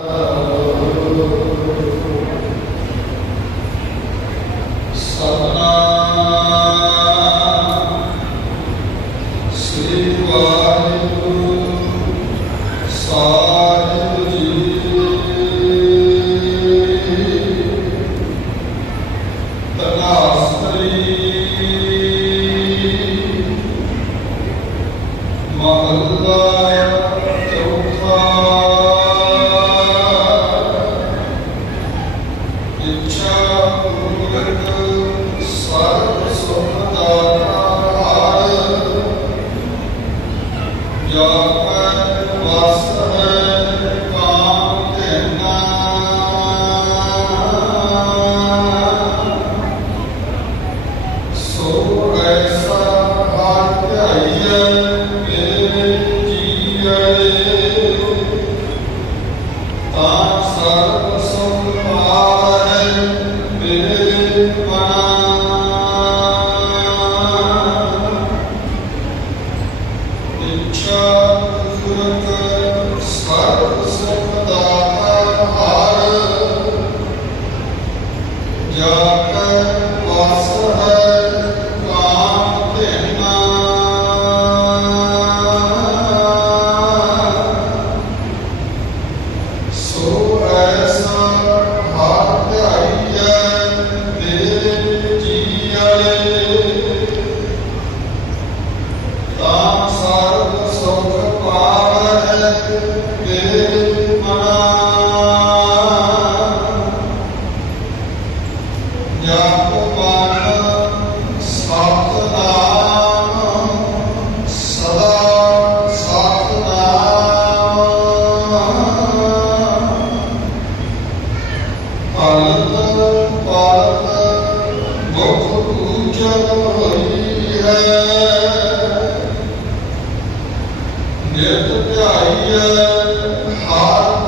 Oh. the child Bhagavan ਨਿਰਤ ਧਿਆਈਐ ਹਾਰ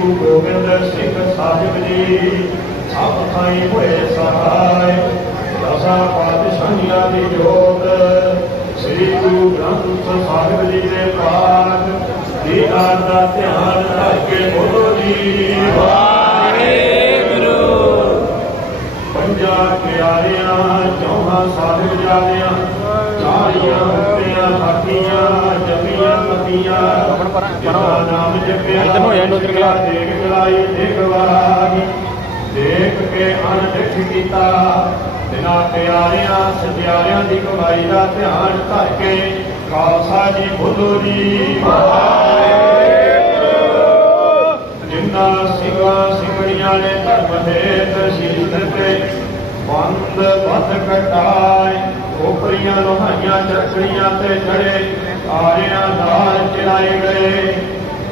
ਗੁਰੂ ਗੋਬਿੰਦ ਸਿੰਘ ਸਾਹਿਬ ਜੀ ਸਭ ਥਾਈ ਹੋਏ ਸਹਾਇ ਦਸਾਂ ਪਾਤਸ਼ਾਹੀਆਂ ਦੀ ਜੋਤ ਸ੍ਰੀ ਗੁਰੂ ਗ੍ਰੰਥ ਸਾਹਿਬ ਜੀ ਦੇ ਪਾਠ ਦੀ ਆਰ ਦਾ ਧਿਆਨ ਕਰਕੇ ਬੋਲੋ ਜੀ ਵਾਹਿਗੁਰੂ। ਪੰਜਾ ਪਿਆਰਿਆਂ ਚੌਹਾਂ ਸਾਹਿਬ ਜਾਨਿਆਂ ਚਾਰਿਆਂ ਪਿਆਰਿਆਂ ਪਤੀਆਂ ਜਿਨ੍ਹਾਂ ਨਾਮ ਜਪਿਆ ਇੱਧਰ ਨੂੰ ਹੋ ਜਾ, ਇਹਨੂੰ ਉੱਧਰ ਮਿਲਾ। ਦੇਖ ਚਲਾਈ ਦੇਖ ਵਾਰਾਗੀ। ਦੇਖ ਕੇ ਅਨਦੇਖ ਕੀਤਾ। ਬਿਨਾ ਪਿਆਰਿਆਂ ਸਤਿਆਰਿਆਂ ਦੀ ਕਮਾਈ ਦਾ ਧਿਆਨ ਧਰ ਕੇ ਖਾਲਸਾ ਜੀ ਬੋਲੋ ਜੀ। ਜਿੰਨਾ ਸਿੰਘਾਂ ਸਿੰਘੜੀਆਂ ਨੇ ਧਰਮ ਹੇਤ ਸ਼ੀਸ਼ ਦਿੱਤੇ ਬੰਦ ਬੰਦ ਕਟਾਏ ਖੋਪਰੀਆਂ ਲੋਹਾਈਆਂ ਚੱਕਰੀਆਂ ਤੇ ਚੜੇ ਆਰਿਆਂ ਨਾਲ ਚਲਾਏ ਗਏ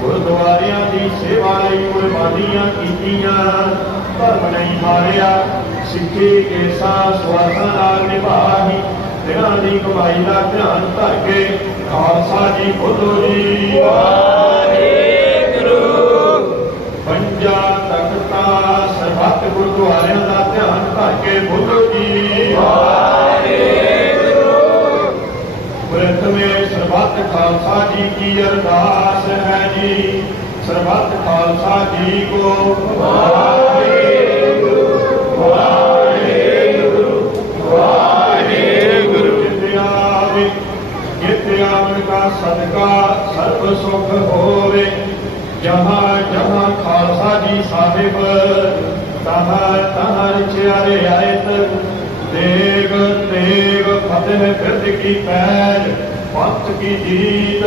ਗੁਰਦੁਆਰਿਆਂ ਦੀ ਸੇਵਾ ਲਈ ਕੁਰਬਾਨੀਆਂ ਕੀਤੀਆਂ ਧਰਮ ਨਹੀਂ ਮਾਰਿਆ ਸਿੱਖੀ ਕੇਸਾ ਸਵਾਸਾਂ ਨਾਲ ਨਿਭਾਹੀ ਦਿਨਾਂ ਦੀ ਕਮਾਈ ਦਾ ਧਿਆਨ ਧਰ ਕੇ ਖਾਲਸਾ ਜੀ ਬੋਲੋ ਜੀ ਪੰਜਾ ਤਖਤਾਂ ਸਰਬੱਤ ਗੁਰਦੁਆਰਿਆਂ ਦਾ ਧਿਆਨ ਧਰ ਕੇ ਬੋਲੋ ਜੀ ਪ੍ਰਥਮੇ ਸਰਬੱਤ ਖਾਲਸਾ ਜੀ ਕੀ ਅਰਦਾਸ ਹੈ ਜੀ ਸਰਬੱਤ ਖਾਲਸਾ ਜੀ ਕੋ ਵਾਹਿਗੁਰੂ ਵਾਹਿਗੁਰੂ ਵਾਹਿਗੁਰੂ ਜਿਤਿ ਆਵੇ ਜਿਤਿ ਆਵਨ ਕਾ ਸਦਕਾ ਸਰਬ ਸੁਖ ਹੋਵੇ ਜਹਾਂ ਜਹਾਂ ਖਾਲਸਾ ਜੀ ਸਾਹਿਬ ਤਹਾਂ ਤਹਾਂ ਰਚਿਆਰੇ ਆਇਤ ਦੇਗ ਤੇਗ ਫਤਿਹ ਬਿਰਦ ਕੀ ਪੈਜ ਪੰਥ ਕੀ ਜੀਤ?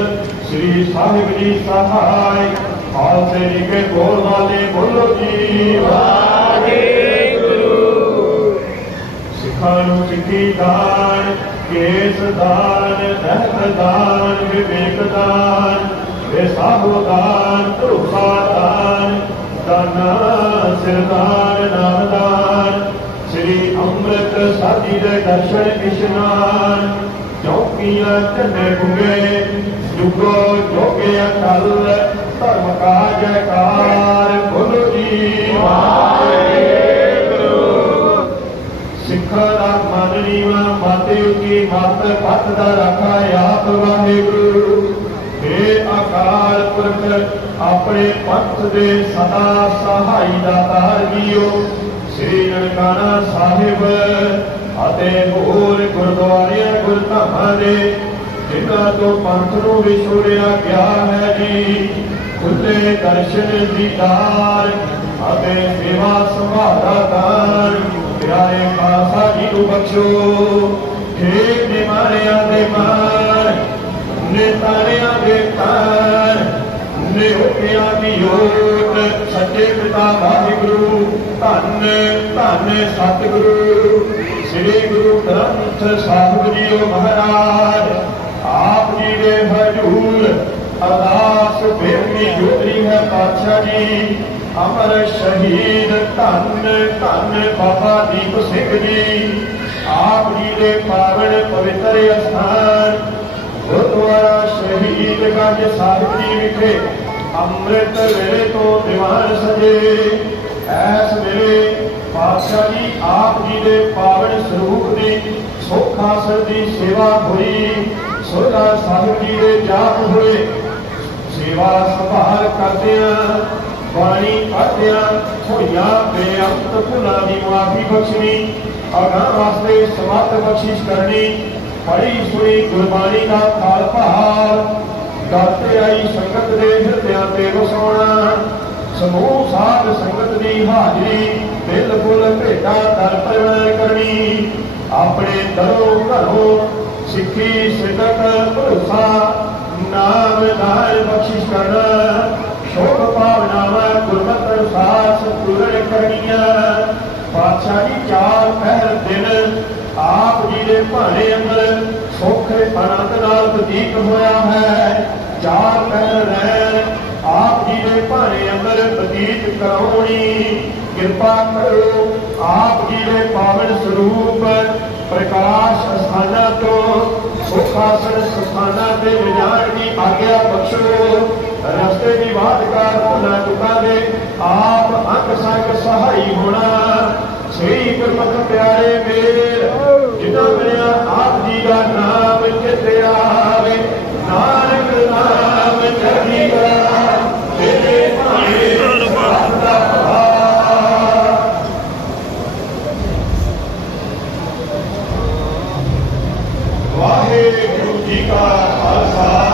ਸ੍ਰੀ ਸਾਹਿਬ ਜੀ ਸਹਾਇ। ਖਾਲਸੇ ਜੀ ਕੇ ਬੋਲ ਵਾਲੇ ਬੋਲੋ ਜੀ। ਸਿੱਖਾਂ ਨੂੰ ਸਿੱਖੀ ਦਾਨ ਕੇਸ ਦਾਨ ਰਹਿਤ ਦਾਨ ਵਿਵੇਕ ਦਾਨ ਵਿਸਾਹੋ ਦਾਨ ਭਰੋਸਾ ਦਾਨ ਦਾਨਾ ਸਿਰਦਾਨ ਨਾਮ ਦਾਨ ਸ੍ਰੀ ਅੰਮ੍ਰਿਤ ਸਾਧੀ ਦੇ ਦਰਸ਼ਨ ਇਸ਼ਨਾਨ ਚੌਕੀਆਂ ਝੰਡੇ ਗੁੰਗੇ ਜੁਗੋ ਜੋਗੇ ਅਟਲ, ਧਰਮ ਕਾ ਜੈਕਾਰ ਬੋਲੋ ਜੀ ਸਿੱਖਾਂ ਦਾ ਮਨ ਨੀਵਾ, ਮਾਤੇ ਕੀ ਮਤ ਪਤ ਦਾ ਰੱਖਾ ਆਪ, ਵਾਹਿਗੁਰੂ। ਏ ਅਕਾਲ ਪੁਰਖ, ਆਪਣੇ ਪੰਥ ਦੇ ਸਦਾ ਸਹਾਈ ਦਾਤਾਰ ਜੀਓ ਸ੍ਰੀ ਨਨਕਾਣਾ ਸਾਹਿਬ ਅਤੇ ਹੋਰ ਗੁਰਦੁਆਰਿਆਂ ਗੁਰਧਾਮਾਂ ਦੇ, ਜਿਨ੍ਹਾਂ ਤੋਂ ਪੰਥ ਨੂੰ ਵਿਛੋੜਿਆ ਗਿਆ ਹੈ ਜੀ। ਖੁੱਲੇ ਦਰਸ਼ਨ ਦੀਦਾਰ ਅਤੇ ਸੇਵਾ ਸੰਭਾਲਾ ਦਾਨ ਪਿਆਰੇ ਖਾਲਸਾ ਜੀ ਨੂੰ ਬਖਸ਼ੋ। ਹੇ ਨਿਮਾਰਿਆਂ ਦੇ ਮਾਰ, ਨਿਤਾਰਿਆਂ ਦੇ ਤਾਰ ਨਿਉਕਿਆਂ ਦੀ ਓਟ ਸੱਚੇ ਪਿਤਾ ਵਾਹਿਗੁਰੂ, ਧੰਨ ਧੰਨ ਸਤਿਗੁਰੂ, ਸ੍ਰੀ ਗੁਰੂ ਗ੍ਰੰਥ ਸਾਹਿਬ ਜੀਓ ਮਹਾਰਾਜ। ਆਪ ਜੀ ਦੇ ਹਜੂਰ ਅਰਦਾਸ ਬੇਨਤੀ ਜੋਤਰੀ ਹੈ ਪਾਤਸ਼ਾਹ ਜੀ। ਅਮਰ ਸ਼ਹੀਦ ਧੰਨ ਧੰਨ ਬਾਬਾ ਦੀਪ ਸਿੰਘ ਜੀ। ਆਪ ਜੀ ਦੇ ਪਾਵਨ ਪਵਿੱਤਰ ਅਸਥਾਨ ਗੁਰਦੁਆਰਾ ਸ਼ਹੀਦ ਗੰਜ ਸਾਹਿਬ ਜੀ ਵਿਖੇ ਅੰਮ੍ਰਿਤ ਵੇਲੇ ਤੋਂ ਦੀਵਾਨ ਸਜੇ। ਐਸ ਵੇਲੇ ਪਾਤਸ਼ਾਹ ਜੀ ਆਪ ਜੀ ਦੇ ਪਾਵਨ ਸਰੂਪ ਦੀ ਸੋਖਾਸਰ ਦੀ ਸੇਵਾ ਹੋਈ। ਸੋਹਰਾ ਸਾਹਿਬ ਜੀ ਦੇ ਜਾਪ ਹੋਏ। ਸੇਵਾ ਸੰਭਾਲ ਕਰਦਿਆਂ ਬਾਣੀ ਪੜ੍ਹਦਿਆਂ ਹੋਈਆਂ ਬੇਅੰਤ ਭੁੱਲਾਂ ਦੀ ਮਾਫੀ ਬਖਸ਼ਣੀ ਅਗਾਂ ਵਾਸਤੇ ਸਮਤ ਬਖਸ਼ਿਸ਼ ਕਰਨੀ ਪੜੀ ਸੁਣੀ ਗੁਰਬਾਣੀ ਦਾ ਖਾਲ ਭਾਰ ਗਾਤੇ ਆਈ ਸੰਗਤ ਦੇ ਹਿਰਦਿਆਂ ਤੇ ਵਸਾਉਣਾ। ਸਮੂਹ ਸਾਧ ਸੰਗਤ ਦੀ ਹਾਜ਼ਰੀ ਦਿਲ ਫੁੱਲ ਭੇਟਾ ਦਰ ਪ੍ਰਵਣ ਕਰਨੀ। ਆਪਣੇ ਦਰੋਂ ਘਰੋਂ ਸਿੱਖੀ ਸਿਦਕ ਭਰੋਸਾ, ਨਾਮ ਦਾਰ ਬਖਸ਼ਿਸ਼ ਕਰਨਾ। ਸ਼ੋਭ ਭਾਵਨਾਵਾਂ ਗੁਰਮਤਿ ਅਨੁਸਾਰ ਸੰਪੂਰਨ ਕਰਨੀਆਂ। ਪਾਤਸ਼ਾਹ ਚਾਰ ਪਹਿਰ ਦਿਨ ਆਪ ਜੀ ਦੇ ਭਾਣੇ ਅੰਦਰ ਸੁਖ ਆਨੰਦ ਨਾਲ ਬਤੀਤ ਹੋਇਆ ਹੈ। ਚਾਰ ਪਹਿਰ ਰਹਿਣ, ਆਪ ਜੀ ਦੇ ਭਾਣੇ ਅੰਦਰ ਬਤੀਤ ਕਰਾਉਣੀ। ਕਿਰਪਾ ਕਰੋ, ਆਪ ਜੀ ਦੇ ਪਾਵਨ ਸਰੂਪ ਪ੍ਰਕਾਸ਼ ਅਸਥਾਨਾਂ ਤੋਂ, ਸੁਖਾਸਨ ਸਥਾਨਾਂ ਤੇ ਵਿਜਾਣ ਦੀ ਆਗਿਆ ਬਖਸ਼ੋ। ਰਸਤੇ ਦੀ ਬਾਦਕਾਰ ਭੁੱਲਾਂ ਚੁੱਕਾਂ ਦੇ, ਆਪ ਅੰਗ ਸੰਗ ਸਹਾਈ ਹੋਣਾ। ਸ੍ਰੀ ਗੁਰਮਤ ਪਿਆਰੇ ਮੇਰ ਜਿਨਾ ਮਿਲਿਆ ਆਪ ਜੀ ਦਾ ਨਾਮ ਚਿਤੇ ਆਵੇ, ਨਾਨਕ ਨਾਮ ਚੜ੍ਹੀ ਗਾ ਤੇਰੇ ਭਾਣੇ ਦਾ ਵਾਹਿਗੁਰੂ ਜੀ ਕਾ ਖਾਲਸਾ।